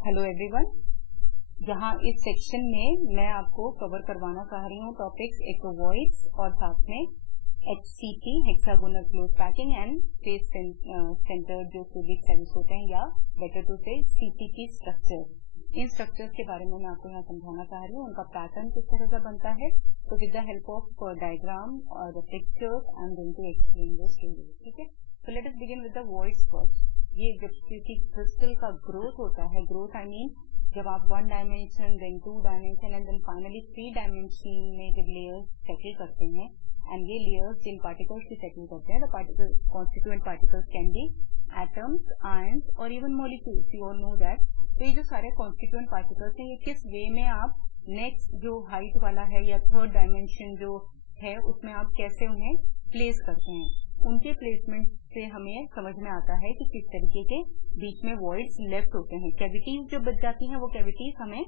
Hello everyone. यहाँ इस section में मैं आपको कवर करवाना चाह रही हूँ टॉपिक्स, एक तो वॉइड्स और साथ में HCP hexagonal close packing and face centre जो क्यूबिक सेल्स होते हैं, या बेटर टू से CCP स्ट्रक्चर। इन स्ट्रक्चर्स के बारे में मैं आपको यहाँ समझाना चाह रही हूँ, उनका पैटर्न किस तरह का बनता है। तो with the help of diagram और pictures I am going to explain this to you. ठीक है, तो let us begin with the voids first. ये जब किसी क्रिस्टल का ग्रोथ होता है, ग्रोथ आई मीन जब आप 1 dimension, then 2 dimension and then finally 3 dimension में जब लेयर्स सेटल करते हैं, एंड ये लेयर्स जिन पार्टिकल्स की सेटल करते हैं, the particle constituent particles can be atoms, ions और even molecules, you all know that. तो ये जो सारे कॉन्स्टिट्यूएंट पार्टिकल्स हैं, ये किस वे में आप नेक्स्ट जो हाइट वाला है या 3rd डायमेंशन जो है उसमें आप कैसे उन्हें प्लेस करते हैं, उनके प्लेसमेंट से हमें समझ में आता है कि किस तरीके के बीच में वॉइड्स लेफ्ट होते हैं। कैविटीज जो बच जाती हैं वो कैविटीज हमें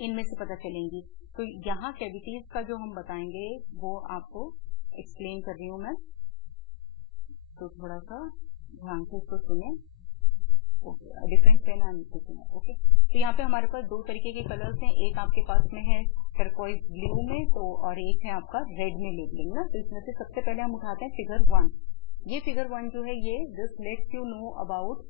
इनमें से पता चलेंगी। तो यहाँ कैविटीज का जो हम बताएंगे वो आपको एक्सप्लेन कर रही हूँ मैं, तो थोड़ा सा ध्यान से इसको सुने। Okay, different pen and okay. तो यहाँ पे हमारे पास 2 तरीके के कलर्स हैं, एक आपके पास में है टर्कोइज ब्लू में, तो और एक है आपका रेड में लेबलिंग ना। तो इसमें से सबसे पहले हम उठाते हैं फिगर 1। ये फिगर 1 जो है ये this let's you know about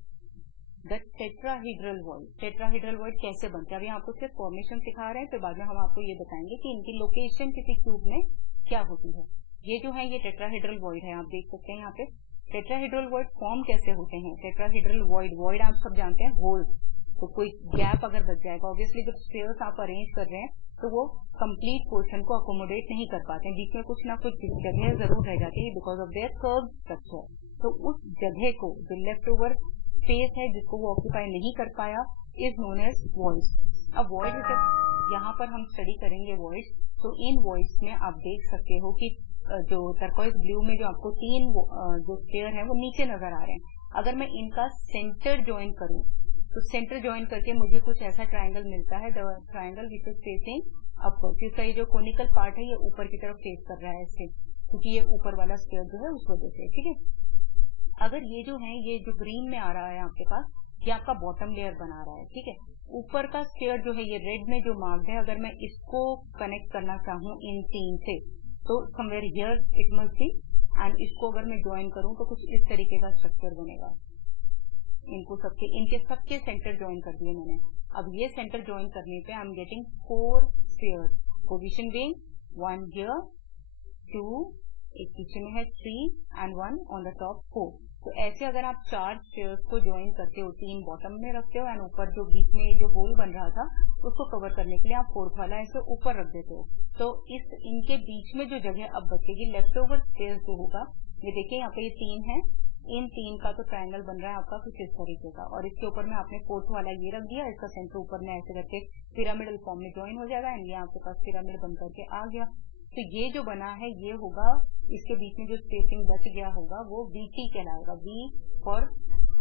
the tetrahedral void. Tetrahedral void कैसे बनते हैं, अभी आपको सिर्फ फॉर्मेशन सिखा रहे हैं, फिर बाद में हम आपको ये बताएंगे कि इनकी लोकेशन किसी क्यूब में क्या होती है। ये जो है ये टेट्राहीड्रल वॉइड है, आप देख सकते हैं यहाँ पे। टेट्राहीड्रल वॉइड फॉर्म कैसे होते हैं। टेट्राहीड्रल वॉइड आप सब जानते हैं होल्स, तो कोई गैप अगर बच जाएगा, ऑब्वियसली जब स्फीयर्स आप अरेंज कर रहे हैं तो वो कंप्लीट पोर्शन को अकोमोडेट नहीं कर पाते हैं, बीच में कुछ ना कुछ जगह जरूर रह जाती है because of their curve structure. तो उस जगह को जो लेफ्ट ओवर स्पेस है जिसको वो ऑक्यूपाई नहीं कर पाया इज नोन एज वॉइड्स। अब वॉइड जब यहाँ पर हम स्टडी करेंगे वॉइड्स, तो इन वॉइड्स में आप देख सकते हो कि जो टर्कोइज ब्लू में जो आपको 3 जो स्फीयर है वो नीचे नजर आ रहे हैं। अगर मैं इनका सेंटर ज्वाइन करूं तो सेंटर ज्वाइन करके मुझे कुछ ऐसा ट्रायंगल मिलता है, the triangle which is facing upward. इसका ये जो कोनिकल पार्ट है ये ऊपर की तरफ फेस कर रहा है इससे, क्योंकि ये ऊपर वाला स्फीयर जो है उस वजह से। ठीक है, अगर ये जो है ये जो ग्रीन में आ रहा है आपके पास, ये आपका बॉटम लेयर बना रहा है। ठीक है, ऊपर का स्फीयर जो है ये रेड में जो मार्क्ड है, अगर मैं इसको कनेक्ट करना चाहूँ इन 3 से, तो somewhere here it must be, and इसको अगर मैं ज्वाइन करूं तो कुछ इस तरीके का स्ट्रक्चर बनेगा। इनके सबके सेंटर ज्वाइन कर दिए मैंने। अब ये सेंटर ज्वाइन करने पे I am getting 4 spheres, position being 1 here, 2, एक पीछे में है 3 एंड 1 ऑन द टॉप 4। तो ऐसे अगर आप 4 स्फीयर्स को ज्वाइन करते हो, 3 बॉटम में रखते हो एंड ऊपर जो बीच में जो होल बन रहा था उसको कवर करने के लिए आप 4th वाला ऐसे ऊपर रख देते हो, तो इस इनके बीच में जो जगह अब बचेगी लेफ्ट ओवर स्पेस जो होगा, ये देखिए यहाँ पे ये 3 है, इन 3 का तो ट्रायंगल बन रहा है आपका कुछ इस तरीके का, और इसके ऊपर में आपने 4th वाला ये रख दिया, इसका सेंटर ऊपर में ऐसे करके पिरामिडल फॉर्म में ज्वाइन हो जाएगा एंड ये आपके पास पिरामिड बन करके आ गया। तो ये जो बना है ये होगा, इसके बीच में जो स्पेसिंग बच गया होगा वो VT कहलाएगा, V for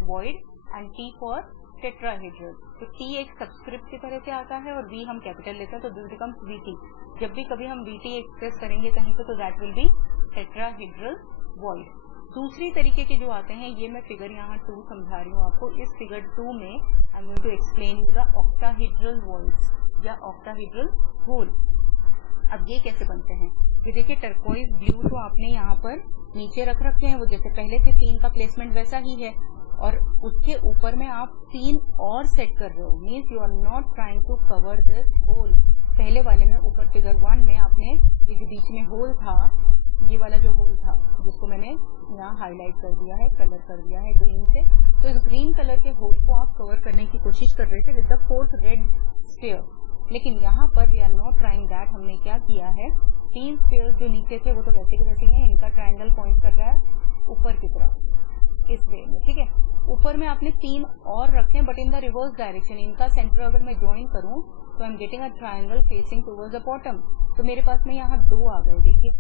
void and T for tetrahedral. तो T एक सबस्क्रिप्ट की तरह से आता है और V हम कैपिटल लेते हैं, तो दिस बिकम्स VT। जब भी कभी हम VT एक्सप्रेस करेंगे कहीं पे तो that will be tetrahedral void. दूसरी तरीके के जो आते हैं, ये मैं फिगर यहाँ 2 समझा रही हूँ आपको। इस फिगर 2 में I am going to explain you the octahedral voids या ऑक्टाहीड्रल होल। अब ये कैसे बनते हैं, ये देखिए टर्कोइज ब्लू तो आपने यहाँ पर नीचे रख रखे हैं, वो जैसे पहले से 3 का प्लेसमेंट वैसा ही है, और उसके ऊपर में आप 3 और सेट कर रहे हो, means you are not trying to cover this hole. पहले वाले में ऊपर फिगर 1 में आपने ये जो बीच में होल था, ये वाला जो होल था जिसको मैंने यहाँ हाईलाइट कर दिया है, कलर कर दिया है ग्रीन से, तो इस ग्रीन कलर के होल को आप कवर करने की कोशिश कर रहे थे with the 4th red sphere. लेकिन यहाँ पर we are not trying that, हमने क्या किया है, 3 स्फीयर्स जो नीचे थे वो तो वैसे के वैसे ही हैं, इनका ट्रायंगल पॉइंट कर रहा है ऊपर की तरफ इस वे में। ठीक है, ऊपर में आपने 3 और रखे but in the reverse direction. इनका सेंटर अगर मैं ज्वाइन करूं तो I am getting a triangle facing towards the bottom. तो मेरे पास में यहाँ 2 आ गए, देखिए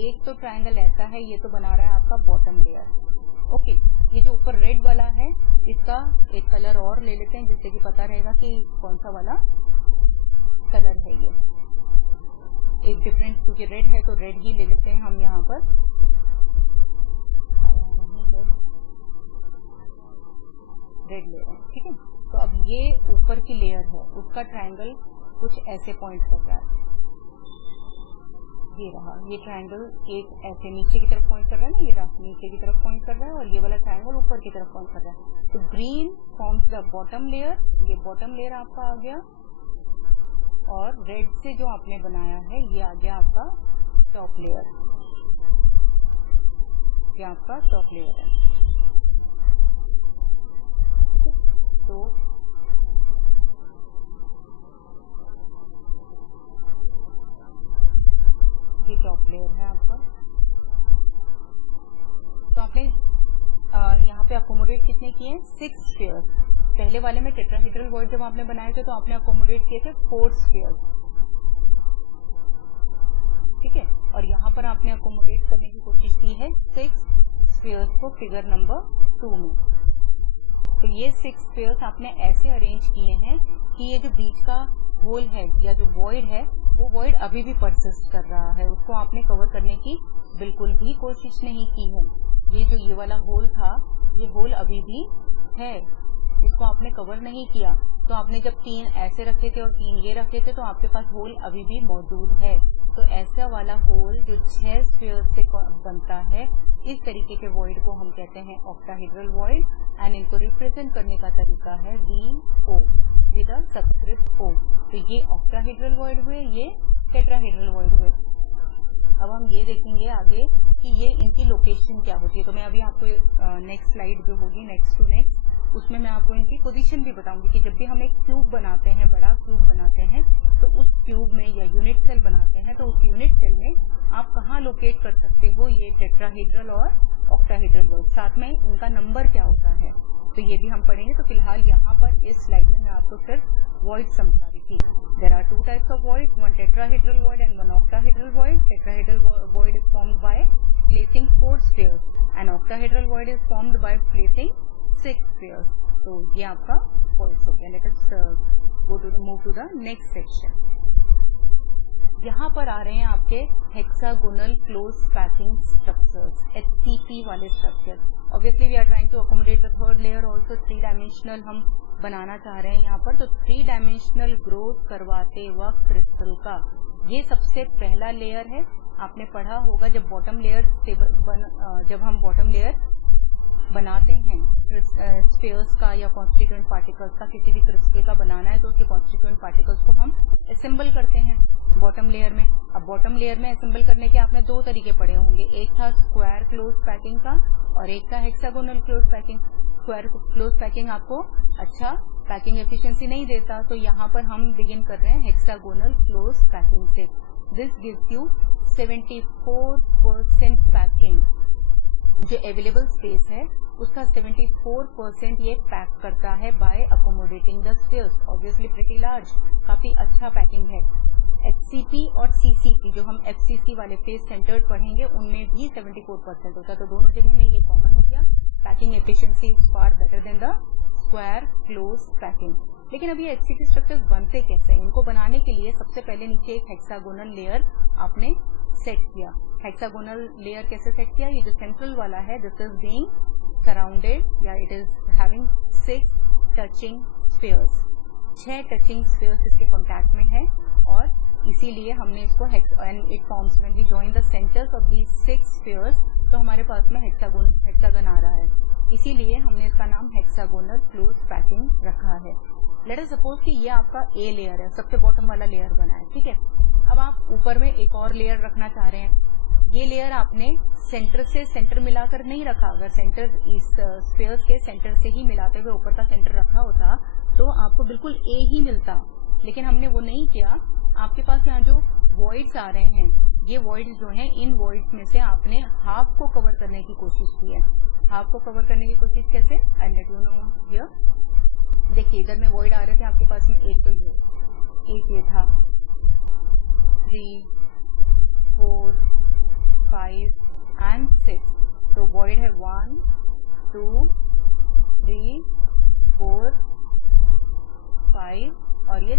एक तो ट्रायंगल ऐसा है, ये तो बना रहा है आपका बॉटम लेयर। ओके, ये जो ऊपर रेड वाला है इसका एक कलर और ले लेते हैं जिससे कि पता रहेगा कि कौन सा वाला कलर है। ये एक डिफरेंट, क्योंकि रेड है तो रेड ही ले लेते हैं हम यहाँ पर। रेड लेयर है, ठीक है। तो अब ये ऊपर की लेयर है, उसका ट्रायंगल कुछ ऐसे पॉइंट कर रहा है, ये रहा, ये ट्रायंगल एक ऐसे नीचे की तरफ पॉइंट कर रहा है ना, ये रहा नीचे की तरफ पॉइंट कर रहा है, और ये वाला ट्रायंगल ऊपर की तरफ पॉइंट कर रहा है। तो green forms the bottom layer, ये बॉटम लेयर आपका आ गया, और रेड से जो आपने बनाया है ये आ गया आपका टॉप लेयर, ये आपका टॉप लेयर है, ठीक है। तो ये टॉप लेयर है आपका। तो आपने यहाँ पे अकोमोडेट कितने किए हैं? 6 स्फीयर्स। पहले वाले में टेट्राहेड्रल वॉइड जब आपने बनाए थे तो आपने अकोमोडेट किए थे 4 स्फीयर्स, ठीक है। और यहाँ पर आपने अकोमोडेट करने की कोशिश की है 6 स्फीयर्स को फिगर नंबर 2 में। तो ये 6 स्फीयर्स आपने ऐसे अरेंज किए हैं कि ये जो बीच का होल है या जो वॉइड है वो वॉइड अभी भी परसिस्ट कर रहा है, उसको आपने कवर करने की बिल्कुल भी कोशिश नहीं की है। ये जो ये वाला होल था, ये होल अभी भी है, इसको आपने कवर नहीं किया। तो आपने जब 3 ऐसे रखे थे और 3 ये रखे थे तो आपके पास होल अभी भी मौजूद है। तो ऐसा वाला होल जो 6 स्फीयर्स से बनता है, इस तरीके के वॉइड को हम कहते हैं ऑक्टाहेड्रल वॉइड, एंड इनको रिप्रेजेंट करने का तरीका है VO with a subscript O। तो ये ऑक्टाहेड्रल वॉइड हुए, ये टेट्राहेड्रल वॉइड हुए। अब हम ये देखेंगे आगे कि ये इनकी लोकेशन क्या होती है। तो मैं अभी आपको नेक्स्ट स्लाइड जो होगी नेक्स्ट टू नेक्स्ट, उसमें मैं आपको इनकी पोजीशन भी बताऊंगी कि जब भी हम एक क्यूब बनाते हैं, बड़ा क्यूब बनाते हैं, तो उस क्यूब में या यूनिट सेल बनाते हैं तो उस यूनिट सेल में आप कहाँ लोकेट कर सकते हो ये टेट्राहेड्रल और ऑक्टाहेड्रल वॉइड, साथ में इनका नंबर क्या होता है, तो ये भी हम पढ़ेंगे। तो फिलहाल यहाँ पर इस स्लाइड में मैं आपको सिर्फ वॉइड समझा रही थी। There are 2 types of void, one tetrahedral void and one octahedral void. Tetrahedral void is formed by placing 4 spheres and octahedral void is formed by placing 6 spheres. तो ये आपका वॉइड्स हो गया। Let us move to the next section. यहाँ पर आ रहे हैं आपके hexagonal close packing structures, HCP वाले structure. Obviously we are trying to accommodate the third layer also, 3 dimensional हम बनाना चाह रहे हैं यहाँ पर। तो 3 डायमेंशनल ग्रोथ करवाते वक्त क्रिस्टल का ये सबसे पहला लेयर है। आपने पढ़ा होगा जब बॉटम लेयर जब हम बॉटम लेयर बनाते हैं स्फीयर्स का या कॉन्स्टिट्यूएंट पार्टिकल्स का, किसी भी क्रिस्टल का बनाना है तो उसके कॉन्स्टिट्यूएंट पार्टिकल्स को हम असेंबल करते हैं बॉटम लेयर में। अब बॉटम लेयर में असेंबल करने के आपने 2 तरीके पढ़े होंगे, एक था स्क्वायर क्लोज पैकिंग का और एक था hexagonal close packing. Square close packing आपको अच्छा पैकिंग एफिशिएंसी नहीं देता, तो यहाँ पर हम बिगिन कर रहे हैं हेक्सागोनल क्लोज पैकिंग से। दिस गिव्स यू 74% पैकिंग, जो अवेलेबल स्पेस है उसका 74% ये पैक करता है by accommodating the spheres. Obviously pretty large, काफी अच्छा पैकिंग है। HCP और CCP जो हम FCC वाले फेस सेंटर्ड पढ़ेंगे उनमें भी 74% होता है। तो दोनों जगह में ये कॉमन हो गया। Packing efficiency is far better than the square close packing. लेकिन अब ये HCP स्ट्रक्चर्स बनते कैसे हैं? इनको बनाने के लिए सबसे पहले नीचे एक हेक्सागोनल लेयर आपने सेट किया। हेक्सागोनल लेयर कैसे सेट किया? ये जो सेंट्रल वाला है दिस इज बीइंग सराउंडेड या it is having 6 touching spheres. 6 touching spheres इसके कॉन्टैक्ट में है और इसीलिए हमने इसको and it forms when we join the centres of these 6 spheres, तो हमारे पास में हेक्सागन आ रहा है, इसीलिए हमने इसका नाम हेक्सागोनल क्लोज पैकिंग रखा है। लेट अस सपोज कि ये आपका ए लेयर है, सबसे बॉटम वाला लेयर बना है, ठीक है। अब आप ऊपर में एक और लेयर रखना चाह रहे हैं। ये लेयर आपने सेंटर से सेंटर मिलाकर नहीं रखा। अगर सेंटर इस स्फीयर्स के सेंटर से ही मिलाते हुए ऊपर का सेंटर रखा होता तो आपको बिल्कुल ए ही मिलता, लेकिन हमने वो नहीं किया। आपके पास यहाँ जो वॉइड्स आ रहे हैं, ये वॉइड्स जो हैं, इन वॉइड्स में से आपने हाफ को कवर करने की कोशिश की है। हाफ को कवर करने की कोशिश कैसे? I let you know here. देखिए इधर में वॉइड आ रहे थे आपके पास में, एक तो ये था 3, 4, 5 एंड 6। तो वॉइड है 1, 2, 3, 4, 5 और ये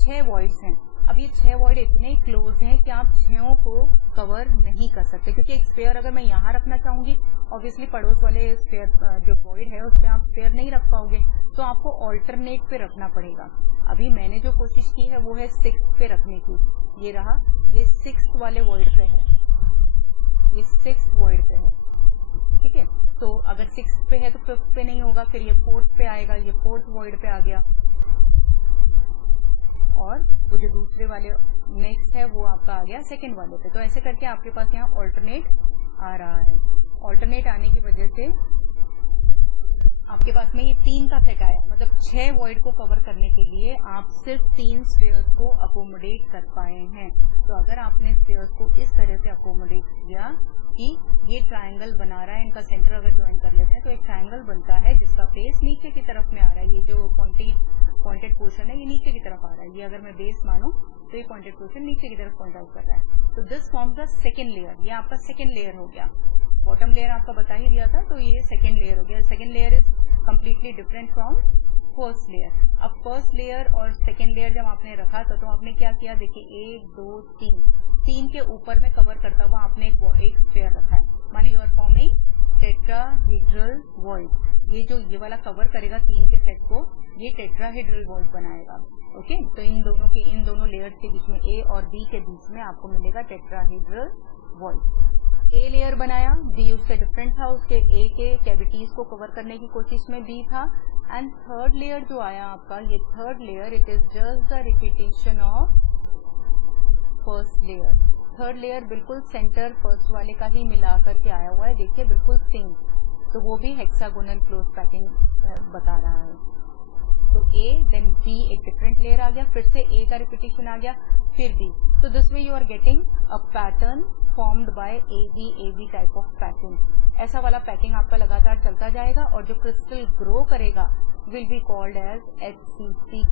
6 वॉइड्स हैं। अब ये 6 वॉइड इतने क्लोज हैं कि आप 6 को कवर नहीं कर सकते, क्योंकि एक स्फीयर अगर मैं यहाँ रखना चाहूंगी, ऑब्वियसली पड़ोस वाले स्फीयर जो वॉइड है उस पर आप स्फीयर नहीं रख पाओगे, तो आपको ऑल्टरनेट पे रखना पड़ेगा। अभी मैंने जो कोशिश की है वो है 6 पे रखने की। ये रहा, ये 6 वाले वॉइड पे है, ये 6 वॉइड पे है, ठीक है। तो अगर 6 पे है तो 5th पे नहीं होगा, फिर ये 4th पे आएगा, ये 4th वॉइड पे आ गया, और वो जो दूसरे वाले नेक्स्ट है वो आपका आ गया 2nd वाले पे। तो ऐसे करके आपके पास यहाँ ऑल्टरनेट आ रहा है। ऑल्टरनेट आने की वजह से आपके पास में ये 3 का सेट आया, मतलब 6 वॉइड को कवर करने के लिए आप सिर्फ 3 स्फीयर्स को अकोमोडेट कर पाए हैं। तो अगर आपने स्फीयर्स को इस तरह से अकोमोडेट किया कि ये ट्रायंगल बना रहा है, इनका सेंटर अगर ज्वाइन कर लेते हैं तो एक ट्रायंगल बनता है जिसका फेस नीचे की तरफ में आ रहा है। ये जो पॉइंटेड पोर्शन है ये नीचे की तरफ आ रहा है, ये अगर मैं बेस मानूं तो ये पॉइंटेड पोर्शन नीचे की तरफ पॉइंट आउट कर रहा है। तो this forms the 2nd layer, ये आपका 2nd लेयर हो गया। बॉटम लेयर आपका बता ही दिया था, तो ये 2nd लेयर हो गया। 2nd layer is completely different from 1st layer. अब 1st लेयर और 2nd लेयर जब आपने रखा था तो आपने क्या किया, देखिए 1 2 3 के ऊपर में कवर करता हुआ आपने एक स्फीयर रखा है। माने you are forming tetrahedral void. ये जो ये वाला कवर करेगा 3 के सेट को, ये टेट्राहेड्रल वॉइड बनाएगा। ओके, तो इन दोनों लेयर्स के बीच में, ए और बी के बीच में आपको मिलेगा टेट्राहेड्रल वॉइड। ए लेयर बनाया, बी उससे डिफरेंट था, उसके ए के कैविटीज को कवर करने की कोशिश में बी था। एंड 3rd लेयर जो आया आपका, ये 3rd layer it is just the repetition of 1st layer. 3rd layer बिल्कुल सेंटर 1st वाले का ही मिला करके आया हुआ है, देखिए बिल्कुल सेम। तो वो भी हेक्सागोनल क्लोज पैकिंग बता रहा है। तो ए देन बी एक डिफरेंट लेयर आ गया, फिर से ए का रिपीटेशन आ गया, फिर बी। तो this way you are getting a pattern formed by A B type of packing. ऐसा वाला पैकिंग आपका लगातार चलता जाएगा और जो क्रिस्टल ग्रो करेगा will be called as HCC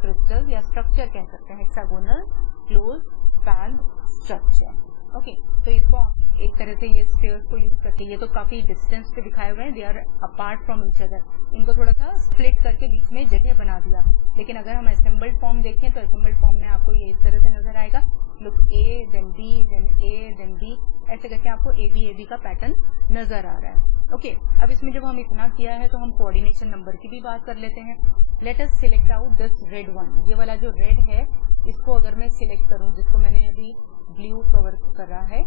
crystal या स्ट्रक्चर कह सकते हैं, hexagonal close packed structure. Okay, तो इसको आप एक तरह से ये स्फीयर्स को यूज करके, ये तो काफी डिस्टेंस पे दिखाए हुए हैं, they are apart from each other, इनको थोड़ा सा स्प्लिट करके बीच में जगह बना दिया। लेकिन अगर हम असेंबल्ड फॉर्म देखें तो असेंबल्ड फॉर्म में आपको ये इस तरह से नजर आएगा, look A then B then A then B, ऐसे करके आपको ए बी का पैटर्न नजर आ रहा है। ओके, अब इसमें जब हम इतना किया है तो हम कोऑर्डिनेशन नंबर की भी बात कर लेते हैं। Let us select out this red one. ये वाला जो रेड है इसको अगर मैं सिलेक्ट करूं, जिसको मैंने अभी ब्लू कवर कर रहा है,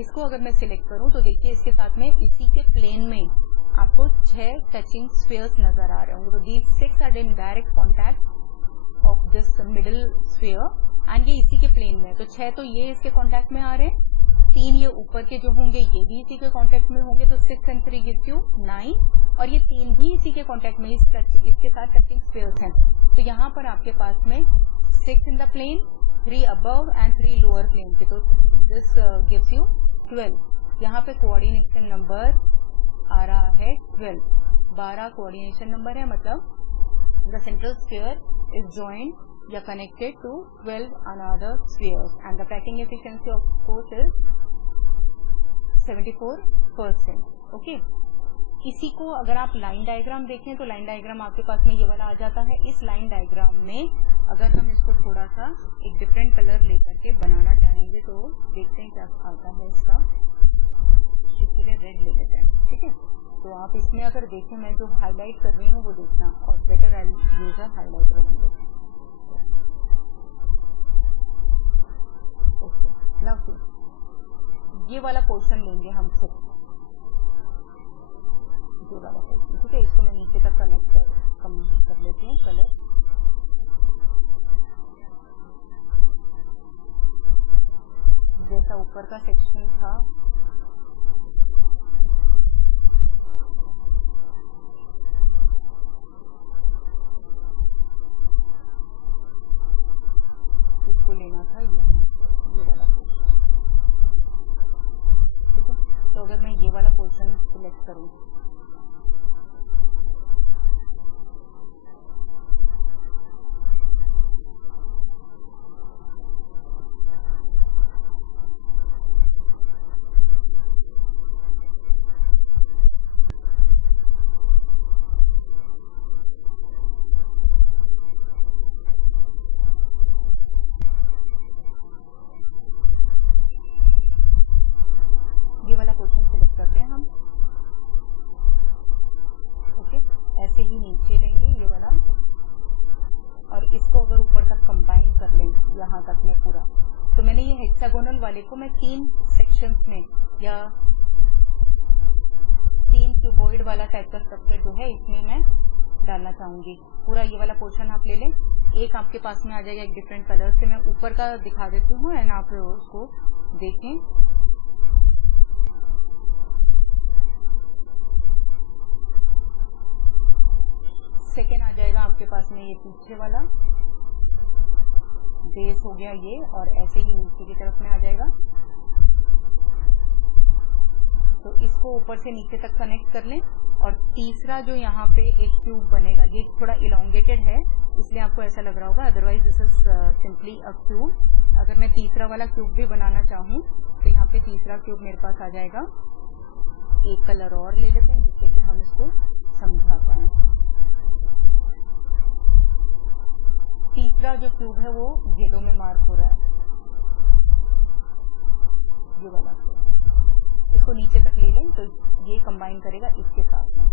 इसको अगर मैं सिलेक्ट करूं तो देखिए इसके साथ में इसी के प्लेन में आपको 6 टचिंग स्फीयर्स नजर आ रहे होंगे। तो these 6 are in direct contact of this middle sphere and ये इसी के प्लेन में है। तो 6 तो ये इसके कॉन्टैक्ट में आ रहे हैं, 3 ये ऊपर के जो होंगे ये भी इसी के कॉन्टैक्ट में होंगे, तो 6 and 3 gives you 9, और ये 3 भी इसी के कॉन्टैक्ट में इसके साथ टचिंग स्फीयर्स हैं। तो यहाँ पर आपके पास में 6 in the plane, 3 above and 3 lower plane के, तो this gives you 12। यहाँ पे कोऑर्डिनेशन नंबर आ रहा है 12, 12 कोऑर्डिनेशन नंबर है, मतलब the central sphere is joined या connected to 12 another spheres and the packing efficiency of course is 74%। Okay, इसी को अगर आप लाइन डायग्राम देखें तो लाइन डायग्राम आपके पास में ये वाला आ जाता है। इस लाइन डायग्राम में अगर हम इसको थोड़ा सा एक डिफरेंट कलर लेकर के बनाना चाहेंगे तो देखते हैं क्या आता है इसका। इसके लिए रेड ले लेते हैं, ठीक है। तो आप इसमें अगर देखें, मैं जो हाईलाइट कर रही हूँ वो देखना, और better I use a highlighter होंगे। ओके, नाउ ये वाला पोर्शन लेंगे हम सिर्फ, ये वाला पोर्शन, ठीक है। इसको मैं नीचे तक कनेक्ट कर लेती हूँ कलर। जैसा ऊपर का सेक्शन था इसको लेना था, ये वाला पोर्शन, ठीक है। तो अगर मैं ये वाला पोर्शन सिलेक्ट करूँ, वाले को मैं 3 सेक्शंस में या 3 क्यूबॉइड वाला टाइप का स्ट्रक्चर जो है इसमें मैं डालना चाहूंगी। पूरा ये वाला पोर्शन आप ले लें, एक आपके पास में आ जाएगा एक डिफरेंट कलर से। मैं ऊपर का दिखा देती हूँ एंड आप उसको देखें। सेकेंड आ जाएगा आपके पास में ये पीछे वाला बेस हो गया ये, और ऐसे ही नीचे की तरफ में आ जाएगा। तो इसको ऊपर से नीचे तक कनेक्ट कर लें। और तीसरा जो यहाँ पे एक ट्यूब बनेगा, ये थोड़ा इलोंगेटेड है इसलिए आपको ऐसा लग रहा होगा, otherwise this is simply a cube. अगर मैं तीसरा वाला क्यूब भी बनाना चाहूँ तो यहाँ पे तीसरा क्यूब मेरे पास आ जाएगा। एक कलर और ले लेते हैं जिससे कि हम इसको समझा पाए। तीसरा जो क्यूब है वो येलो में मार्क हो रहा है, ये वाला क्यूब। इसको नीचे तक ले लें तो ये कंबाइन करेगा इसके साथ में,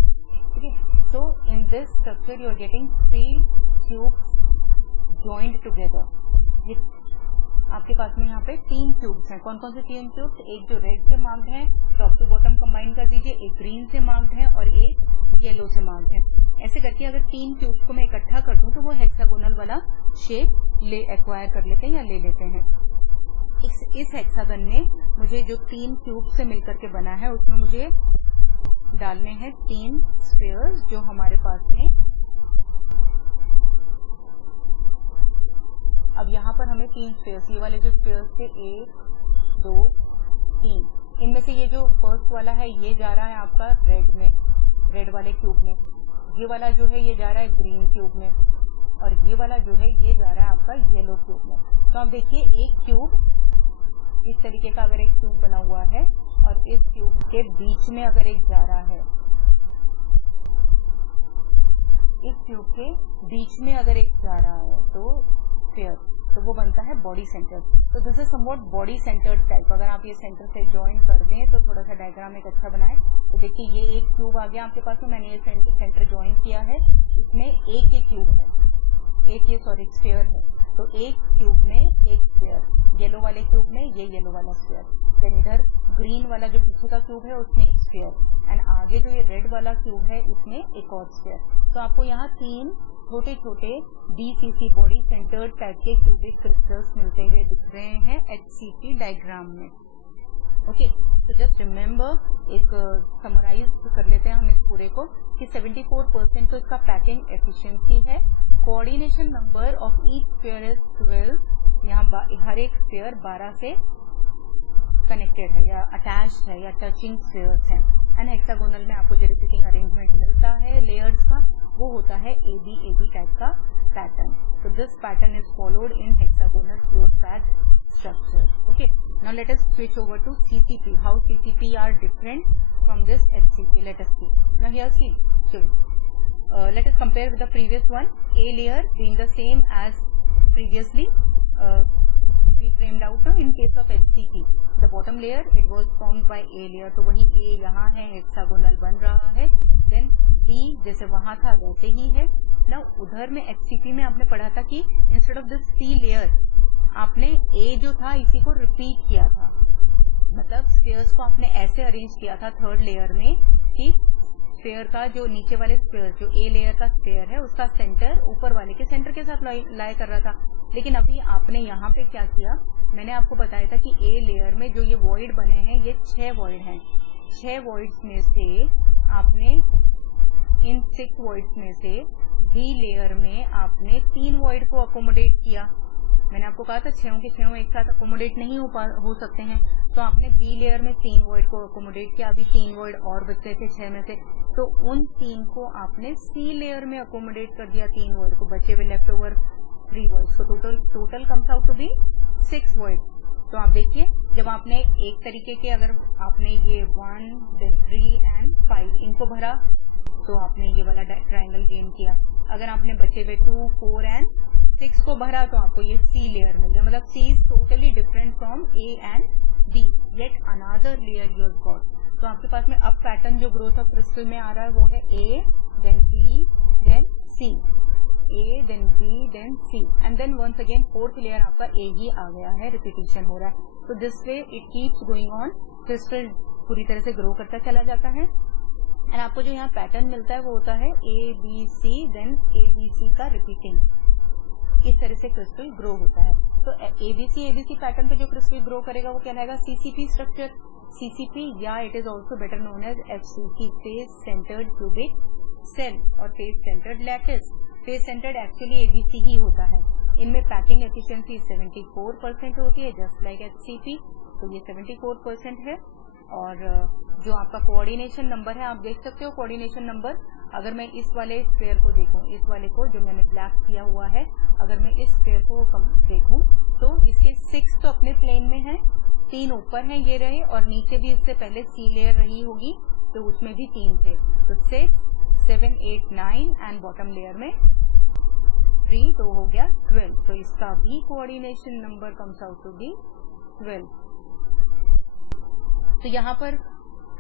ठीक है। So in this structure you are getting 3 cubes joined together. ये आपके पास में यहाँ पे 3 क्यूब्स हैं। कौन कौन से 3 क्यूब्स? एक जो रेड से मार्क्ड है, टॉप टू बॉटम कंबाइन कर दीजिए, एक ग्रीन से मार्क्ड है और एक येलो से मार्क्ड है। ऐसे करके अगर 3 क्यूब्स को मैं इकट्ठा कर दूं तो वो हेक्सागोनल वाला शेप एक्वायर कर लेते हैं या ले लेते हैं। इस हेक्सागन में मुझे जो 3 क्यूब से मिलकर के बना है उसमें मुझे डालने हैं 3 स्फीयर्स जो हमारे पास में। अब यहाँ पर हमें 3 स्फीयर्स, ये वाले जो स्फीयर्स थे 1 2 3, इनमें से ये जो फर्स्ट वाला है ये जा रहा है आपका रेड में, रेड वाले क्यूब में। ये वाला जो है ये जा रहा है ग्रीन क्यूब में, और ये वाला जो है ये जा रहा है आपका येलो क्यूब में। तो आप देखिए एक क्यूब इस तरीके का अगर एक क्यूब बना हुआ है और इस क्यूब के बीच में अगर एक जा रहा है, इस क्यूब के बीच में अगर एक जा रहा है तो स्फीयर, तो वो बनता है बॉडी सेंटर्ड। तो this is somewhat body centred type. अगर आप ये सेंटर से ज्वाइन कर दें तो थोड़ा सा डायग्राम एक अच्छा बनाए। तो देखिए ये एक क्यूब आ गया आपके पास में, मैंने ये सेंटर ज्वाइन किया है, इसमें एक ही क्यूब है, एक ये स्फीयर है। तो एक क्यूब में एक स्फीयर, येलो वाले क्यूब में ये येलो वाला स्फीयर, देन इधर ग्रीन वाला जो पीछे का क्यूब है उसमें एक स्फीयर, एंड आगे जो ये रेड वाला क्यूब है इसमें एक और स्फीयर। तो आपको यहाँ 3 छोटे छोटे BCC बॉडी सेंटर्ड टाइप के क्यूबिक क्रिस्टल्स मिलते हुए दिख रहे हैं HCP डायग्राम में। ओके, तो जस्ट रिमेम्बर, एक समराइज कर लेते हैं हम इस पूरे को कि 74% तो इसका पैकिंग एफिशिएंसी है। Coordination number of each sphere is 12। यहाँ हर एक स्फीयर 12 से कनेक्टेड है या अटैच्ड है या टचिंग स्फीयर्स हैं। एंड हेक्सागोनल में आपको जो रिपीटिंग अरेंजमेंट मिलता है लेयर्स का वो होता है AB टाइप का पैटर्न। तो this pattern is followed in hexagonal close pack structure. Okay, now let us switch over to CCP. How CCP are different from this HCP? Let us see. Now here see, so let us compare with the previous one. A layer being the same as previously we framed out now in case of HCP. The bottom layer it was formed by A layer. तो वही A यहाँ है, hexagonal बन रहा है. Then B जैसे वहाँ था वैसे ही है. Now उधर में HCP में आपने पढ़ा था कि instead of this C layer आपने A जो था इसी को रिपीट किया था, मतलब स्फीयर्स को आपने ऐसे अरेंज किया था थर्ड लेयर में कि स्फीयर का जो नीचे वाले स्फीयर जो A लेयर का स्फीयर है उसका सेंटर ऊपर वाले के सेंटर के साथ लाई कर रहा था। लेकिन अभी आपने यहाँ पे क्या किया, मैंने आपको बताया था कि A लेयर में जो ये वॉइड बने हैं ये 6 वॉइड हैं। 6 वॉइड्स में से आपने इन 6 वॉइड्स में से B लेयर में आपने 3 वॉइड को अकोमोडेट किया। मैंने आपको कहा था 6 के 6 एक साथ अकोमोडेट नहीं हो सकते हैं, तो आपने B लेयर में 3 वॉइड को अकोमोडेट किया। अभी 3 वॉइड और बचे थे 6 में से, तो उन 3 को आपने C लेयर में अकोमोडेट कर दिया। 3 वॉइड को बचे हुए लेफ्ट ओवर 3 वॉइड्स को total comes out to be 6 void. तो आप देखिए जब आपने एक तरीके के अगर आपने ये 1 then 3 and 5 इनको भरा तो आपने ये वाला ट्रायंगल गेन किया। अगर आपने बचे हुए 2, 4 and 6 को भरा तो आपको ये C लेयर मिल गया। मतलब C is totally different from A and B, yet another layer you have got. तो आपके पास में अब पैटर्न जो ग्रोथ ऑफ क्रिस्टल में आ रहा है वो है A then B then C, A then B then C, and then once again fourth layer आपका A ही आ गया है, रिपीटिशन हो रहा है। तो this way it keeps going on, crystal पूरी तरह से ग्रो करता चला जाता है। एंड आपको जो यहाँ पैटर्न मिलता है वो होता है ABC देन ABC का रिपीटिंग, इस तरह से क्रिस्टल ग्रो होता है। तो ABC पैटर्न पे जो क्रिस्टल ग्रो करेगा वो कहलाएगा CCP स्ट्रक्चर। CCP या it is also better known as FCC, face centred cubic cell और face centred lattice. Face centred actually ABC ही होता है। इनमें पैकिंग एफिशिएंसी 74% होती है, जस्ट लाइक HCP, तो ये 74% है। और जो आपका कोऑर्डिनेशन नंबर है, आप देख सकते हो कोऑर्डिनेशन नंबर, अगर मैं इस वाले स्फीयर को देखूं, इस वाले को जो मैंने ब्लैक किया हुआ है, अगर मैं इस स्फीयर को देखूं तो इसके 6 तो अपने प्लेन में है, 3 ऊपर हैं ये रहे, और नीचे भी इससे पहले सी लेयर रही होगी तो उसमें भी 3 थे, तो 6, 7, 8, 9 एंड बॉटम लेयर में 3, तो हो गया 12। तो इसका भी coordination number comes out to be 12। तो यहाँ पर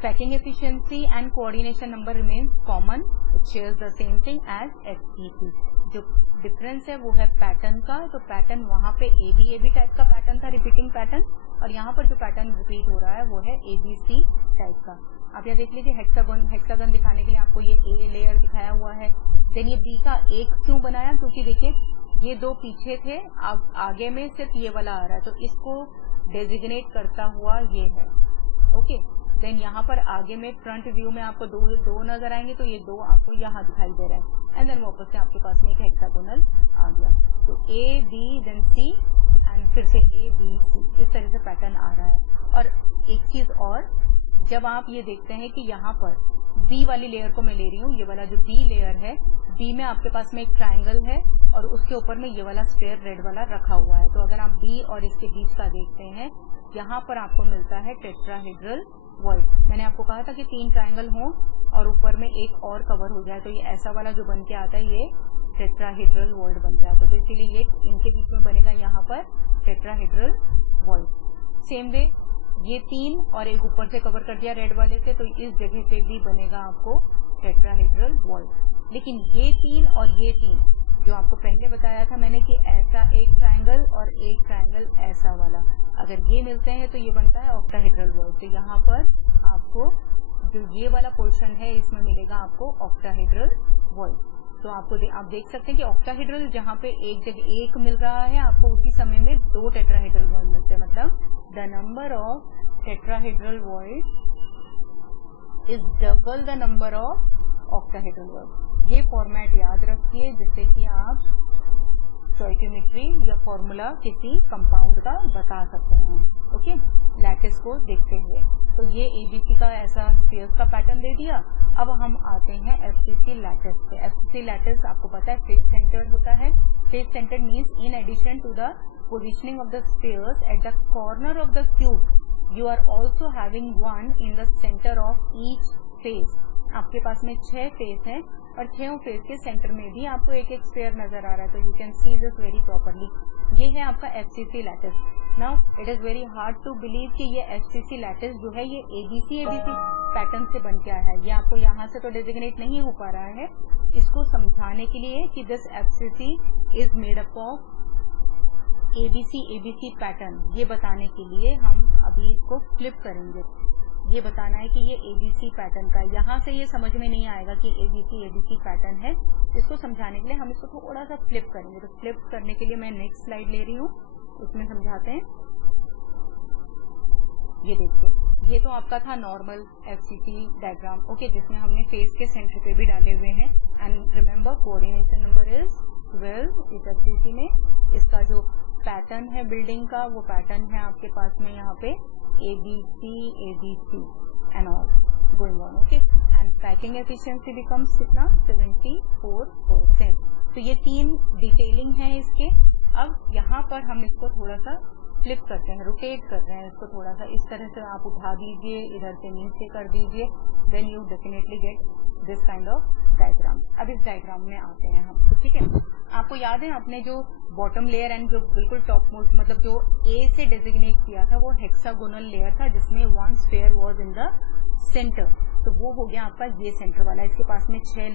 packing efficiency and coordination number remains common, it shares the same thing as HCP। जो डिफरेंस है वो है पैटर्न का, तो पैटर्न वहां पे AB टाइप का पैटर्न था, रिपीटिंग पैटर्न, और यहाँ पर जो पैटर्न रिपीट हो रहा है वो है ABC टाइप का। आप यहाँ देख लीजिए हेक्सागन दिखाने के लिए आपको ये A लेयर दिखाया हुआ है, देन ये B का एक क्यों बनाया, क्योंकि देखिए ये 2 पीछे थे, अब आगे में सिर्फ ये वाला आ रहा है, तो इसको डेजिग्नेट करता हुआ ये है, ओके। देन यहाँ पर आगे में फ्रंट व्यू में आपको दो नजर आएंगे, तो ये 2 आपको यहाँ दिखाई दे रहा है, एंड देन वापस से आपके पास में एक हेक्सागोनल आ गया, तो A B then C and फिर से A B C, इस तरह से पैटर्न आ रहा है। और एक चीज और, जब आप ये देखते हैं कि यहाँ पर B वाली लेयर को मैं ले रही हूँ, ये वाला जो B लेयर है, B में आपके पास में एक ट्राइंगल है और उसके ऊपर में ये वाला स्फीयर रेड वाला रखा हुआ है, तो अगर आप B और इसके बीच का देखते हैं, यहाँ पर आपको मिलता है टेट्राहेड्रल वॉइड। मैंने आपको कहा था कि 3 ट्राइंगल हों और ऊपर में एक और कवर हो जाए, तो ये ऐसा वाला जो बन के आता है ये टेट्राहेड्रल वॉइड बन जाता है, तो इसीलिए ये इनके बीच में बनेगा यहाँ पर टेट्राहेड्रल वॉइड। सेम वे ये 3 और एक ऊपर से कवर कर दिया रेड वाले से, तो इस जगह पे भी बनेगा आपको टेट्राहेड्रल वॉइड। लेकिन ये 3 और ये 3 जो आपको पहले बताया था मैंने कि ऐसा एक ट्राइंगल और एक ट्राइंगल ऐसा वाला, अगर ये मिलते हैं तो ये बनता है ऑक्टाहेड्रल वॉइड। तो यहाँ पर आपको जो ये वाला पोर्शन है इसमें मिलेगा आपको ऑक्टाहेड्रल वॉइड। तो आपको आप देख सकते हैं कि ऑक्टाहेड्रल जहाँ पे एक जगह एक मिल रहा है, आपको उसी समय में 2 टेट्राहेड्रल वॉइड मिलते हैं, मतलब the number of tetrahedral void is double the number of octahedral void. ये फॉर्मेट याद रखिए जिससे कि आप स्टोइकियोमेट्री या फॉर्मूला किसी कंपाउंड का बता सकते हैं, ओके, लैटिस को देखते हुए। तो ये ABC का ऐसा स्फीयर्स का पैटर्न दे दिया। अब हम आते हैं FCC लैटिस पे। FCC लैटिस आपको पता है फेस सेंटर्ड होता है। Face centred means in addition to the positioning of the spheres at the corner of the cube you are also having one in the centre of each face. आपके पास में 6 face हैं और 6 face के centre में भी आपको एक एक स्फीयर नजर आ रहा है, तो you can see this very properly. ये है आपका FCC lattice. Now it is very hard to believe कि ये FCC लैटिस जो है ये ABC पैटर्न से बन के आया है। ये आपको यहाँ से तो डेजिग्नेट नहीं हो पा रहा है। इसको समझाने के लिए कि this FCC is made up of ABC pattern, ये बताने के लिए हम अभी इसको फ्लिप करेंगे। ये बताना है कि ये ABC पैटर्न का, यहाँ से ये समझ में नहीं आएगा कि ABC पैटर्न है। इसको समझाने के लिए हम इसको थोड़ा सा फ्लिप करेंगे। तो फ्लिप करने के लिए मैं नेक्स्ट स्लाइड ले रही हूँ, उसमें समझाते हैं। ये देखिए, ये तो आपका था नॉर्मल FCC डायग्राम, ओके, जिसमें हमने फेस के सेंटर पे भी डाले हुए हैं। And remember coordination number is 12 इस FCC में। इसका जो पैटर्न है बिल्डिंग का, वो पैटर्न है आपके पास में यहाँ पे ABC and all going on, okay, and packing efficiency becomes कितना 74%। तो ये 3 डिटेलिंग है इसके। अब यहाँ पर हम इसको थोड़ा सा फ्लिप करते हैं, रोटेट कर रहे हैं इसको थोड़ा सा, इस तरह से आप उठा दीजिए, इधर से नीचे कर दीजिए, then you definitely get this kind of diagram. अब इस डायग्राम में आते हैं हम, तो ठीक है। आपको याद है आपने जो बॉटम लेयर एंड जो बिल्कुल टॉप मोस्ट मतलब जो A से डेजिग्नेट किया था वो हेक्सागोनल लेयर था जिसमें 1 sphere was in the centre, तो वो हो गया आपका ये सेंटर वाला। इसके पास में 6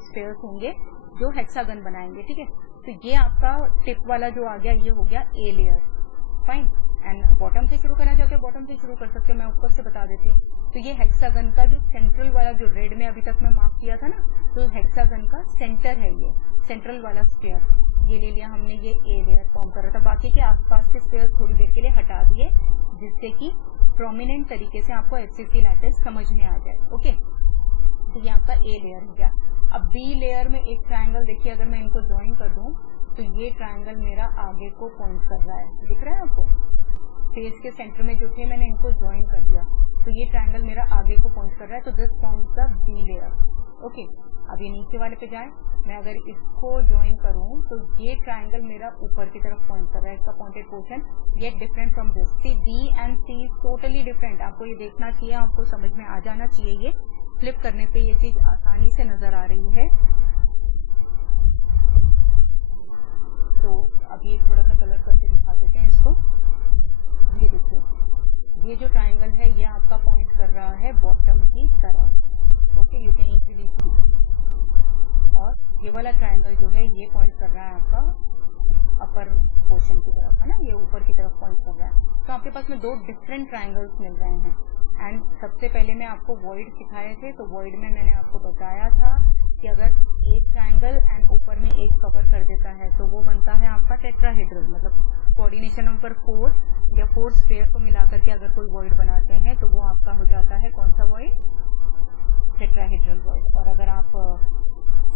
स्फीयर्स होंगे जो हेक्सागन बनाएंगे, ठीक है। तो ये आपका टिप वाला जो आ गया ये हो गया A layer, fine. And bottom से शुरू करना चाहते हो बॉटम से शुरू कर सकते हो, मैं ऊपर से बता देती हूँ। तो ये हेक्सागन का जो सेंट्रल वाला जो रेड में अभी तक मैं मार्क किया था ना, तो हेक्सागन का सेंटर है ये सेंट्रल वाला स्फीयर, ये ले लिया हमने, ये ए लेयर फॉर्म कर रहा था। बाकी के आसपास के स्फीयर्स थोड़ी देर के लिए हटा दिए जिससे कि प्रोमिनेंट तरीके से आपको एफसीसी लैटिस समझ में आ जाए। ओके, तो ये आपका ए लेयर हो गया। अब बी लेयर में एक ट्रायंगल देखिए, अगर मैं इनको ज्वाइन कर दूं तो ये ट्रायंगल मेरा आगे को पॉइंट कर रहा है, दिख रहा है आपको? फेस के सेंटर में जो थे मैंने इनको ज्वाइन कर दिया, तो ये ट्रायंगल मेरा आगे को पॉइंट कर रहा है, तो this forms the B layer. Okay, अब ये नीचे वाले पे जाए, मैं अगर इसको ज्वाइन करूं तो ये ट्रायंगल मेरा ऊपर की तरफ पॉइंट कर रहा है, इसका pointed portion yet different from this. C B and C totally different, आपको ये देखना चाहिए, आपको समझ में आ जाना चाहिए। ये फ्लिप करने पे ये चीज आसानी से नजर आ रही है। तो अब ये थोड़ा सा कलर करके दिखा देते हैं इसको। ये देखिए, ये जो ट्रायंगल है ये आपका पॉइंट कर रहा है बॉटम की तरफ। ओके, यू कैन इजीली सी। और ये वाला ट्रायंगल जो है ये पॉइंट कर रहा है आपका अपर पोर्शन की तरफ, है ना, ये ऊपर की तरफ पॉइंट कर रहा है। तो आपके पास में दो डिफरेंट ट्रायंगल्स मिल रहे हैं। एंड सबसे पहले मैं आपको वॉइड सिखाए थे, तो वॉइड में मैंने आपको बताया था कि अगर एक ट्रायंगल एंड ऊपर में एक कवर कर देता है तो वो बनता है आपका टेट्राहेड्रल, मतलब कोऑर्डिनेशन नंबर 4 या 4 स्फीयर को मिलाकर के अगर कोई वॉइड बनाते हैं तो वो आपका हो जाता है कौन सा वॉइड? Tetrahedral void. और अगर आप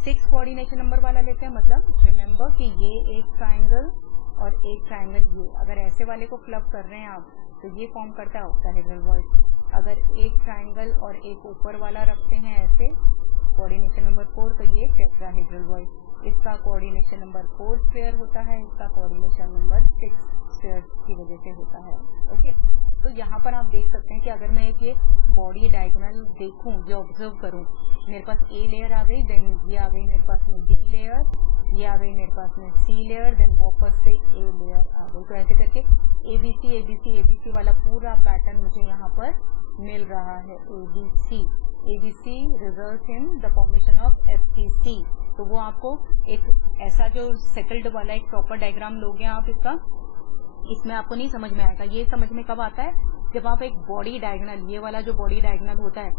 6 कोऑर्डिनेशन नंबर वाला लेते हैं, मतलब रिमेंबर कि ये एक ट्रायंगल और एक ट्रायंगल, ये अगर ऐसे वाले को क्लब कर रहे हैं आप तो ये फॉर्म करता है ऑक्टाहेड्रल वॉइड। अगर एक ट्रायंगल और एक ऊपर वाला रखते हैं ऐसे कोऑर्डिनेशन नंबर 4 तो ये टेट्राहेड्रल वॉइड। इसका कोऑर्डिनेशन नंबर 4 स्फीयर होता है, इसका कोऑर्डिनेशन नंबर 6 स्फीयर की वजह से होता है। ओके, तो यहाँ पर आप देख सकते हैं कि अगर मैं एक ये बॉडी डायगोनल देखूं, ये ऑब्जर्व करूं, मेरे पास ए लेयर आ गई, देन ये आ गई मेरे पास में बी लेयर, ये आ गई मेरे पास में सी लेयर, देन वापस से ए लेयर आ गई। तो ऐसे करके एबीसी एबीसी एबीसी वाला पूरा पैटर्न मुझे यहाँ पर मिल रहा है। ABC result in the formation of FCC. तो वो आपको एक ऐसा जो सेटल्ड वाला एक प्रॉपर डायग्राम लोगे आप इसका, इसमें आपको नहीं समझ में आएगा। ये समझ में कब आता है? जब आप एक बॉडी डायगोनल, ये वाला जो बॉडी डायगोनल होता है,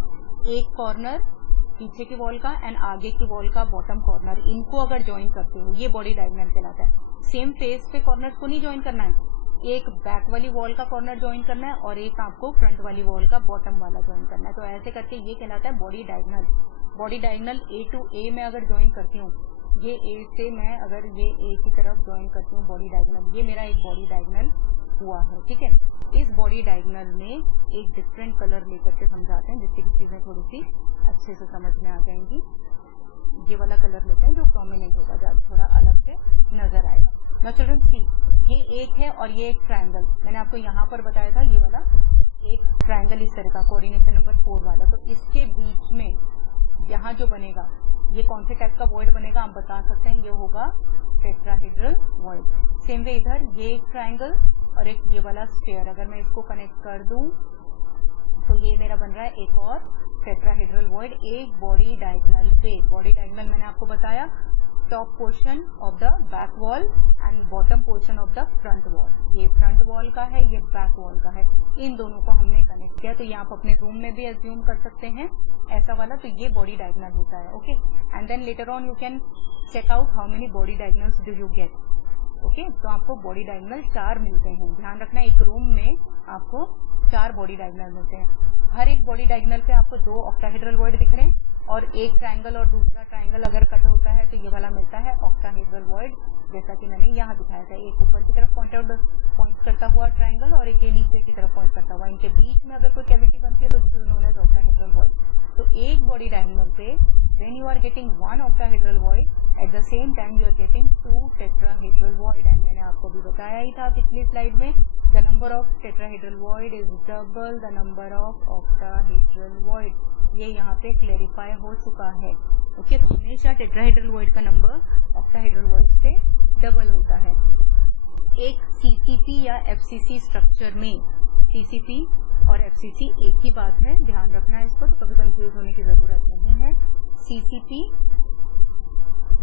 एक कॉर्नर पीछे की वॉल का एंड आगे की वॉल का बॉटम कॉर्नर, इनको अगर ज्वाइन करते हो ये बॉडी डायगोनल कहलाता है। सेम फेस पे कॉर्नर्स को नहीं ज्वाइन करना है, एक बैक वाली वॉल का कॉर्नर ज्वाइन करना है और एक आपको फ्रंट वाली वॉल का बॉटम वाला ज्वाइन करना है। तो ऐसे करके ये कहलाता है body diagonal. Body diagonal a to a में अगर ज्वाइन करती हूँ, ये ए से मैं अगर ये ए की तरफ ज्वाइन करती हूँ बॉडी डायगोनल, ये मेरा एक बॉडी डायगोनल हुआ है। ठीक है, इस बॉडी डायगोनल में एक डिफरेंट कलर लेकर के समझाते हैं जिससे कि चीजें थोड़ी सी अच्छे से समझ में आ जाएंगी। ये वाला कलर लेते हैं जो प्रोमिनेंट होगा, जब थोड़ा अलग से नजर आएगा। नाउ चिल्ड्रन सी, ये एक है और ये एक ट्रायंगल, मैंने आपको यहाँ पर बताया था ये वाला एक ट्रायंगल इस तरह का कोऑर्डिनेशन नंबर 4 वाला। तो इसके बीच में यहाँ जो बनेगा ये कौन से टाइप का वॉइड बनेगा आप बता सकते हैं? ये होगा टेट्राहेड्रल वॉइड। सेम वे इधर ये एक ट्रायंगल और एक ये वाला स्फीयर, अगर मैं इसको कनेक्ट कर दूं तो ये मेरा बन रहा है एक और टेट्राहेड्रल वॉइड एक बॉडी डायगोनल पे। बॉडी डायगोनल मैंने आपको बताया top portion of the back wall and bottom portion of the front wall. ये फ्रंट वॉल का है, ये बैक वॉल का है, इन दोनों को हमने कनेक्ट किया। तो ये आप अपने रूम में भी एज्यूम कर सकते हैं ऐसा वाला। तो ये बॉडी डायगोनल होता है। Okay, and then later on you can check out how many body diagonals do you get. Okay, तो आपको बॉडी डायगोनल 4 मिलते हैं। ध्यान रखना, एक रूम में आपको 4 बॉडी डायगोनल मिलते हैं। हर एक बॉडी डायगोनल पे आपको 2 ऑक्टाहेड्रल वॉइड दिख रहे हैं और एक ट्रायंगल और दूसरा ट्रायंगल अगर कट होता है तो ये वाला मिलता है ऑक्टाहेड्रल वॉइड, जैसा कि मैंने यहाँ दिखाया था। एक ऊपर की तरफ पॉइंट करता हुआ ट्रायंगल और एक नीचे की तरफ पॉइंट करता हुआ, इनके बीच में अगर कोई कैविटी बनती है तो this is known as octahedral void. तो एक बॉडी डायगोनल पे when you are getting 1 octahedral void, at the same time you are getting 2 tetrahedral void. And मैंने आपको भी बताया ही था पिछली स्लाइड में, the number of tetrahedral void is double the number of octahedral void। ये यहाँ पे क्लेरिफाई हो चुका है। ओके, तो हमेशा टेट्राहेड्रल वॉइड का नंबर ऑक्टाहेड्रल वॉइड से डबल होता है। एक सीसीपी या एफसीसी स्ट्रक्चर में सीसीपी और एफसीसी एक ही बात है, ध्यान रखना है इसको, तो कभी कंफ्यूज होने की जरूरत नहीं है। सीसीपी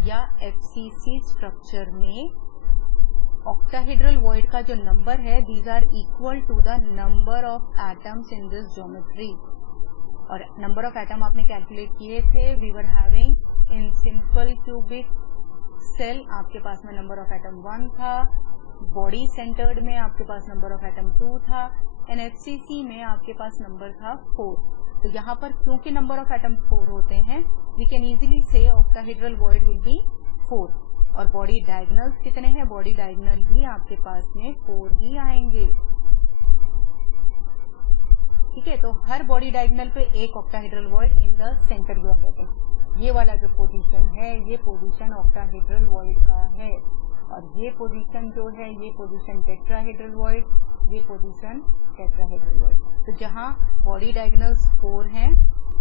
या एफसीसी स्ट्रक्चर में ऑक्टाहेड्रल वॉइड का जो नंबर है, these are equal to the number of atoms in this geometry. और नंबर ऑफ एटम आपने कैलकुलेट किए थे, we were having in simple cubic cell आपके पास में नंबर ऑफ एटम 1 था, बॉडी सेंटर्ड में आपके पास नंबर ऑफ एटम 2 था, एंड एफसीसी में आपके पास नंबर था 4। तो यहाँ पर क्योंकि नंबर ऑफ एटम 4 होते हैं, वी कैन इजीली से ऑक्टाहेड्रल वॉइड विल बी 4। और बॉडी डायगोनल्स कितने हैं? बॉडी डायगोनल भी आपके पास में 4 ही आएंगे। ठीक है, तो हर बॉडी डायगोनल पे एक octahedral void in the centre you are getting. ये वाला जो पोजीशन है, ये पोजीशन ऑक्टाहेड्रल वॉइड का है, और ये पोजीशन जो है, ये पोजीशन टेट्राहेड्रल वॉइड, ये पोजीशन टेट्राहेड्रल वॉइड। तो जहां बॉडी डायगोनल्स 4 हैं,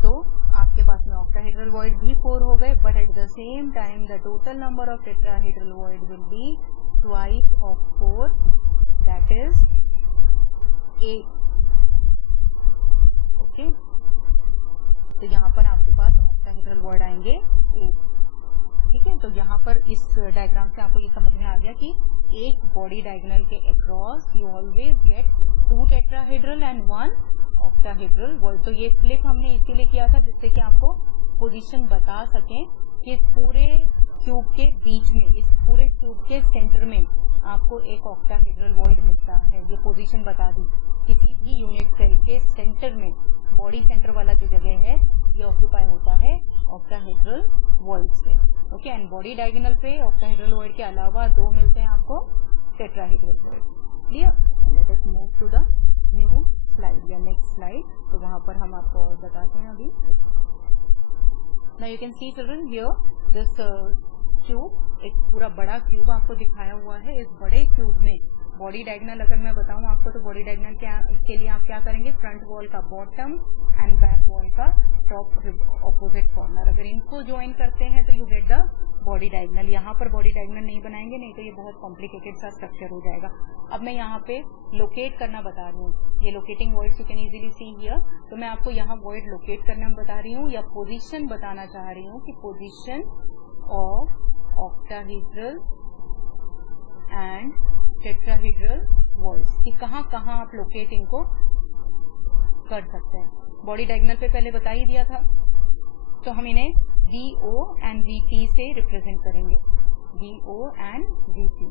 तो आपके पास में ऑक्टाहेड्रल वॉइड भी 4 हो गए, but at the same time the total number of tetrahedral void will be twice of 4, that is 8। Okay, तो यहाँ पर आपके पास ऑक्टाहेड्रल वॉइड आएंगे 8। ठीक है, तो यहाँ पर इस डायग्राम से आपको ये समझ में आ गया कि एक बॉडी डायगोनल के across you always get 2 tetrahedral and 1 octahedral void. तो ये फ्लिप हमने इसीलिए किया था जिससे कि आपको पोजीशन बता सकें कि इस पूरे क्यूब के बीच में, इस पूरे क्यूब के सेंटर में आपको एक ऑक्टाहेड्रल वॉइड मिलता है। ये पोजीशन बता दी, किसी भी यूनिट सेल के सेंटर में, बॉडी सेंटर वाला जो जगह है, ये ऑक्यूपाई होता है ऑक्टाहेड्रल वॉइड से। ओके, एंड बॉडी डायगोनल पे ऑक्टाहेड्रल वॉइड के अलावा 2 मिलते हैं आपको tetrahedral void. Clear? Let us move to the new slide या नेक्स्ट स्लाइड। तो वहां पर हम आपको और बताते हैं अभी। Now you can see children here this cube, एक पूरा बड़ा क्यूब आपको दिखाया हुआ है। इस बड़े क्यूब में बॉडी डायगोनल अगर मैं बताऊं आपको, तो बॉडी डायगोनल के लिए आप क्या करेंगे? फ्रंट वॉल का बॉटम एंड बैक वॉल का टॉप ऑपोजिट कॉर्नर, अगर इनको ज्वाइन करते हैं तो you get the body diagonal. यहाँ पर बॉडी डायगोनल नहीं बनाएंगे, नहीं तो ये बहुत कॉम्प्लिकेटेड सा स्ट्रक्चर हो जाएगा। अब मैं यहाँ पे लोकेट करना बता रही हूँ, ये locating words you can easily see here. तो मैं आपको यहाँ वर्ड लोकेट करना बता रही हूँ, या पोजीशन बताना चाह रही हूँ कि position of octahedral and tetrahedral voids, कि कहाँ कहाँ आप लोकेट इनको कर सकते हैं। बॉडी डायगोनल पे पहले बता ही दिया था, तो हम इन्हें VO एंड VP से रिप्रेजेंट करेंगे। VO एंड VP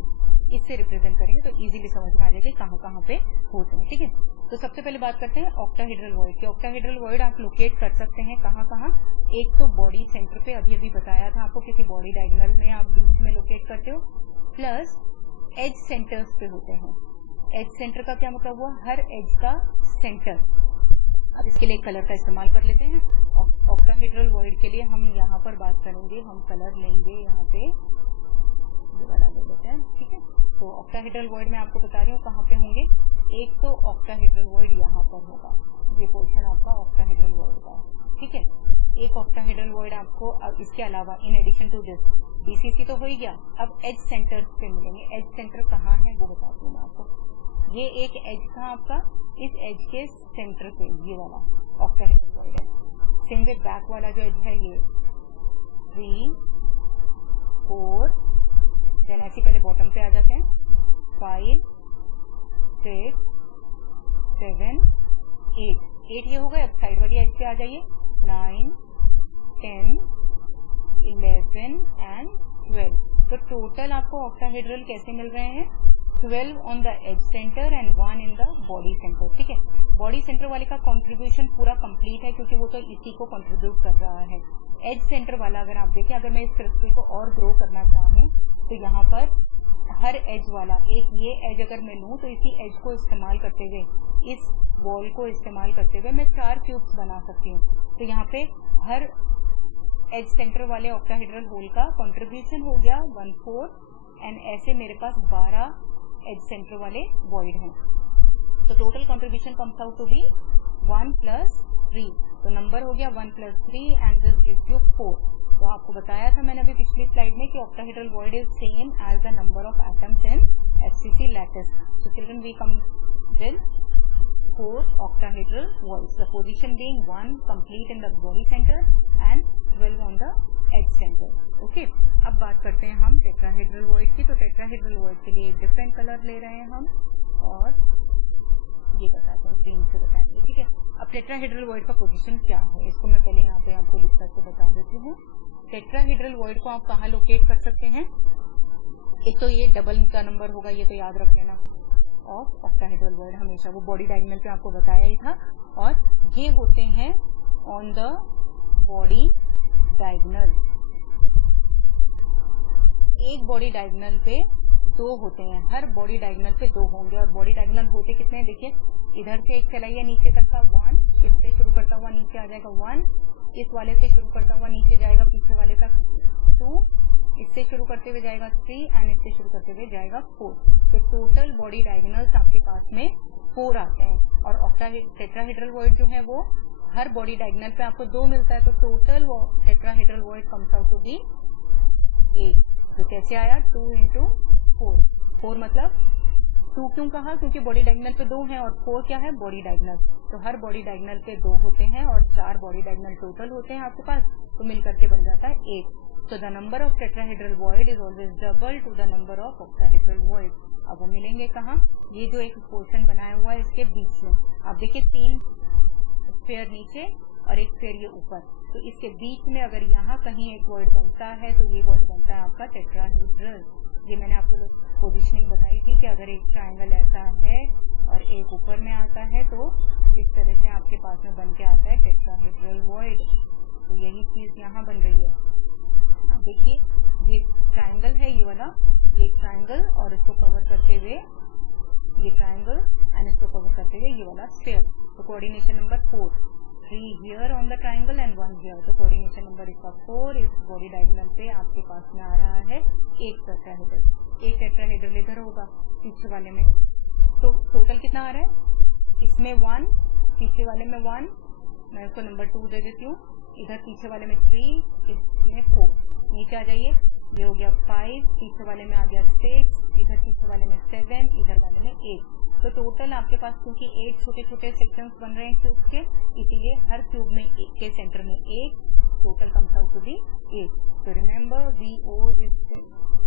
इससे रिप्रेजेंट करेंगे तो इजीली समझ में आ जाएगा कहाँ कहाँ पे होते हैं। ठीक है, तो सबसे पहले बात करते हैं ऑक्टाहेड्रल वॉइड की। ऑक्टाहेड्रल वॉइड आप लोकेट कर सकते हैं कहाँ कहाँ? एक तो बॉडी सेंटर पे, अभी अभी बताया था आपको, क्योंकि बॉडी डायगोनल में आप बीच में लोकेट करते हो, प्लस एज सेंटर्स पे होते हैं। एज सेंटर का क्या मतलब हुआ? हर एज का सेंटर। अब इसके लिए कलर का इस्तेमाल कर लेते हैं। ऑक्टाहेड्रल वॉइड के लिए हम यहाँ पर बात करेंगे, हम कलर लेंगे यहाँ पे, ये वाला ले लेते हैं। ठीक है, तो ऑक्टाहेड्रल वॉइड में आपको बता रही हूँ कहाँ पे होंगे। एक तो ऑक्टाहेड्रल वॉइड यहाँ पर होगा, ये पोर्शन आपका ऑक्टाहेड्रल वॉइड का है। ठीक है, एक ऑक्टाहेड्रल वॉइड आपको इसके अलावा in addition to this BCC तो हो ही गया। अब एज सेंटर पे मिलेंगे। एज सेंटर कहाँ है वो बताती हूँ मैं आपको। ये एक एज था आपका, इस एज के सेंटर पे ये वाला ऑक्टाहेड्रल वॉइड है। सेम वे बैक वाला जो एज है ये 3, 4, देन ऐसे पहले बॉटम पे आ जाते हैं 5, 6, 7, 8 ये हो गए। अब साइड वाली एज पे आ जाइए 9, 10, 11 एंड 12। तो टोटल आपको ऑक्टाहेड्रल कैसे मिल रहे हैं? 12 on the edge centre and 1 in the body centre. ठीक है, बॉडी सेंटर वाले का कंट्रीब्यूशन पूरा कंप्लीट है, क्योंकि वो तो इसी को कंट्रीब्यूट कर रहा है। एज सेंटर वाला अगर आप देखें, अगर मैं इस क्रिस्टल को और ग्रो करना चाहूँ तो यहाँ पर हर एज वाला, एक ये एज अगर मैं लूँ तो इसी एज को इस्तेमाल करते हुए, इस वॉल को इस्तेमाल करते हुए मैं 4 क्यूब्स बना सकती हूँ। तो यहाँ पे हर एज सेंटर वाले ऑक्टाहेड्रल होल का कंट्रीब्यूशन हो गया 1/4, एंड ऐसे मेरे पास 12 एज सेंटर वाले वॉइड हैं। तो total contribution comes out to be 1 + 3। तो नंबर हो गया 1 + 3 एंड दिस गिव्स यू 4। तो आपको बताया था मैंने अभी पिछली स्लाइड में कि octahedral void is same as the number of atoms in FCC lattice. So children we come with 4 octahedral voids, the position being 1 complete in the body center and 12 on the edge centre. Okay, अब बात करते हैं हम tetrahedral void की। तो tetrahedral void के लिए एक डिफरेंट कलर ले रहे हैं हम और ये बताते हैं, ग्रीन से बताएंगे, ठीक है। अब टेट्राहेड्रल वॉइड का पोजीशन क्या है, इसको मैं पहले यहाँ पे आपको लिख करके बता देती हूँ। टेट्राहेड्रल वॉइड को आप कहाँ लोकेट कर सकते हैं? एक तो ये डबल का नंबर होगा, ये तो याद रख लेना, ऑफ ऑक्टाहेड्रल वॉइड, हमेशा वो बॉडी डायगोनल पे आपको बताया ही था। और ये होते हैं ऑन द बॉडी डायगोनल, एक बॉडी डायगोनल पे दो होते हैं, हर बॉडी डायगोनल पे दो होंगे। और बॉडी डायगोनल होते कितने हैं? देखिए, इधर से एक चलाइए नीचे तक का 1, इससे शुरू करता हुआ नीचे आ जाएगा 1, इस वाले से शुरू करता हुआ नीचे जाएगा पीछे वाले तक 2, इससे शुरू करते हुए जाएगा 3 एंड इससे शुरू करते हुए जाएगा 4। तो टोटल बॉडी डायगोनल्स आपके पास में 4 आते हैं। और टेट्राहेड्रल वॉइड जो है वो हर बॉडी डायगोनल पे आपको 2 मिलता है, तो total tetrahedral void comes out to be 8। तो कैसे आया? 2 into 4। 4 मतलब 2 क्यों कहा? क्योंकि बॉडी डायगोनल पे 2 हैं और 4 क्या है? Body diagonal. तो हर बॉडी डायगोनल पे 2 होते हैं और 4 बॉडी डायगोनल टोटल होते हैं आपके पास, तो मिलकर के बन जाता है 8। So the number of tetrahedral void is always double to the number of octahedral void। अब वो मिलेंगे कहाँ? ये जो एक पोर्शन बनाया हुआ है इसके बीच में, आप देखिए 3 स्फीयर नीचे और एक स्फीयर ये ऊपर, तो इसके बीच में अगर यहाँ कहीं एक वॉइड बनता है तो ये वॉइड बनता है आपका टेट्राहेड्रल। ये मैंने आपको पोजिशनिंग बताई थी कि अगर एक ट्राइंगल ऐसा है और एक ऊपर में आता है तो इस तरह से आपके पास में बन के आता है टेट्राहेड्रल वॉइड। तो यही चीज यहाँ बन रही है। देखिए, ये ट्राइंगल है, ये वाला, ये ट्राइंगल और इसको कवर करते हुए ये ट्राइंगल एंड इसको कवर करते हुए ये वाला स्फीयर। तो coordination number 4, 3 here on the triangle and 1 here. तो कोऑर्डिनेशन नंबर इसका 4 इस बॉडी डायगोनल पे आपके पास में आ रहा है एक टेट्राहेड्रल। एक टेट्राहेड्रल इधर होगा पीछे वाले में, तो टोटल कितना आ रहा है? इसमें 1, पीछे वाले में 1, मैं इसको नंबर 2 दे देती हूँ, इधर पीछे वाले में 3, इसमें 4, नीचे आ जाइए, ये हो गया 5, पीछे वाले में आ गया 6, इधर पीछे वाले में 7, इधर वाले में 8। तो टोटल आपके पास क्योंकि 8 छोटे छोटे सेक्शंस बन रहे हैं क्यूब के, इसीलिए हर क्यूब में के सेंटर में 8, total comes out to be 8। तो remember VO is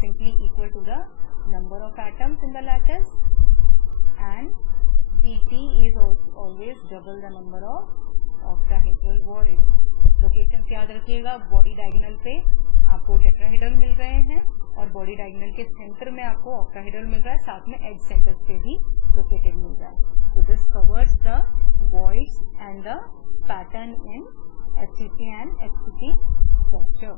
simply equal to the number of atoms in the lattice and VT is always double the number of octahedral void. Location याद रखिएगा, body diagonal पे आपको tetrahedral मिल रहे हैं और body diagonal के centre में आपको ऑक्टाहेड्रल मिल रहा है, साथ में एज सेंटर्स पे भी लोकेटेड मिल रहा है। तो this covers the voids and the pattern in FCC and HCC structure.